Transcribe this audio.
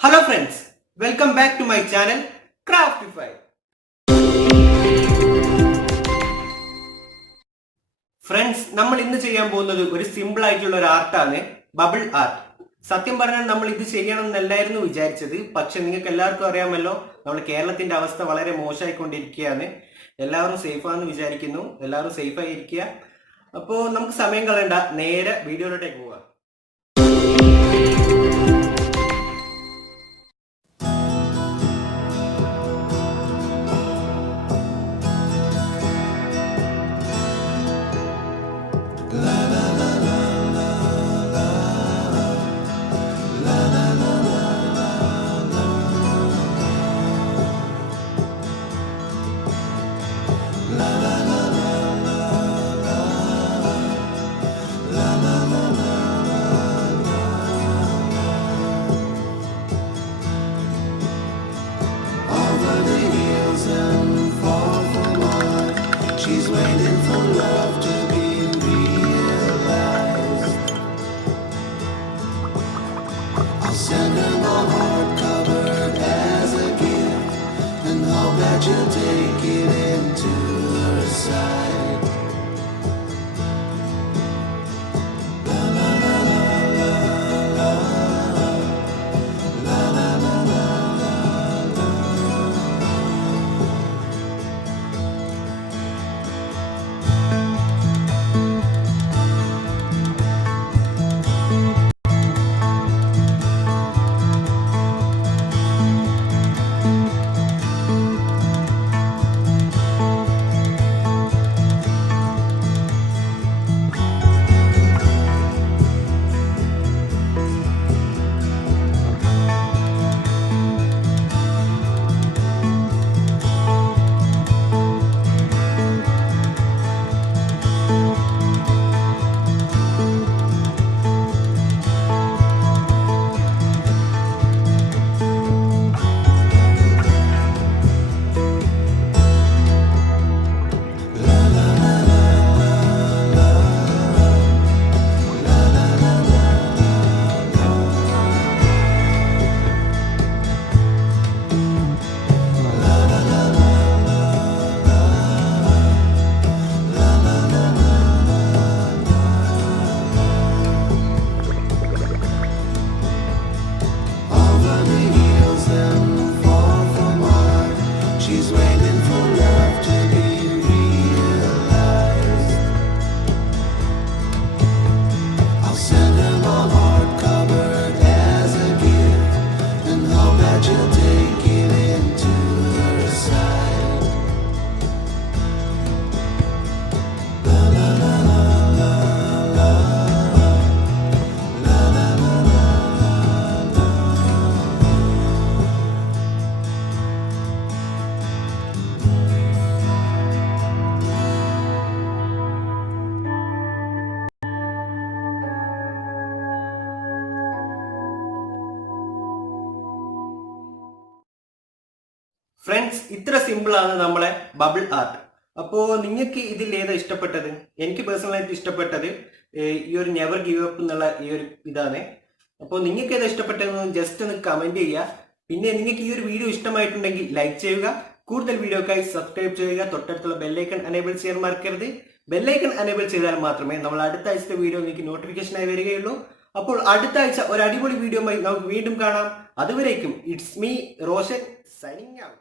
Hello friends, welcome back to my channel Craftify. Friends, നമ്മൾ ഇന്ന് ചെയ്യാൻ പോകുന്നത് ഒരു സിമ്പിൾ ആയിട്ടുള്ള ഒരു ആർട്ടാണ്, ബബിൾ ആർട്ട്. സത്യം പറഞ്ഞാൽ നമ്മൾ ഇത് ചെയ്യണമെന്നല്ലായിരുന്നു വിചാരിച്ചത്. പക്ഷെ നിങ്ങൾക്ക് എല്ലാവർക്കും അറിയാമല്ലോ, നമ്മുടെ കേരളത്തിന്റെ അവസ്ഥ വളരെ മോശമായിക്കൊണ്ടിരിക്കുകയാണ്. എല്ലാവരും സേഫാണെന്ന് വിചാരിക്കുന്നു. എല്ലാവരും സേഫായി ഇരിക്കുക. അപ്പോൾ നമുക്ക് സമയം കളയണ്ട, നേരെ വീഡിയോയിലോട്ടേക്ക് പോവാം. She's waiting for love to be realized. I'll send her my heart covered as a gift, and hope that you'll take it into her side. La la la la la la la la la la. She's waiting for love to be realized. I'll send her my heart covered as a gift, and hope that you'll take it into her side. La la la la la la la la la la. Friends, ഇത്ര സിമ്പിളാണ് നമ്മളെ bubble art. അപ്പോൾ നിങ്ങൾക്ക് ഇതിൽ ഏതാ ഇഷ്ടപ്പെട്ടത്? എനിക്ക് പേഴ്സണലായിട്ട് ഇഷ്ടപ്പെട്ടത് ഈ ഒരു നെവർ ഗിവ് അപ്പ് എന്നുള്ള ഈ ഒരു ഇതാണ്. അപ്പോൾ നിങ്ങൾക്ക് ഏതാ ഇഷ്ടപ്പെട്ടതെന്ന് ജസ്റ്റ് ഒന്ന് കമൻറ്റ് ചെയ്യുക. പിന്നെ നിങ്ങൾക്ക് ഈ ഒരു വീഡിയോ ഇഷ്ടമായിട്ടുണ്ടെങ്കിൽ ലൈക്ക് ചെയ്യുക. കൂടുതൽ വീഡിയോക്കായി സബ്സ്ക്രൈബ് ചെയ്യുക. തൊട്ടടുത്തുള്ള ബെല്ലൈക്കൺ അനേബിൾ ചെയ്യാൻ മറക്കരുത്. ബെല്ലൈക്കൺ അനേബിൾ ചെയ്താൽ മാത്രമേ നമ്മൾ അടുത്ത ആഴ്ചത്തെ വീഡിയോ നിങ്ങൾക്ക് നോട്ടിഫിക്കേഷനായി വരികയുള്ളൂ. അപ്പോൾ അടുത്ത ആഴ്ച ഒരു അടിപൊളി വീഡിയോയുമായി നമുക്ക് വീണ്ടും കാണാം. അതുവരേക്കും it's me Roshan signing out.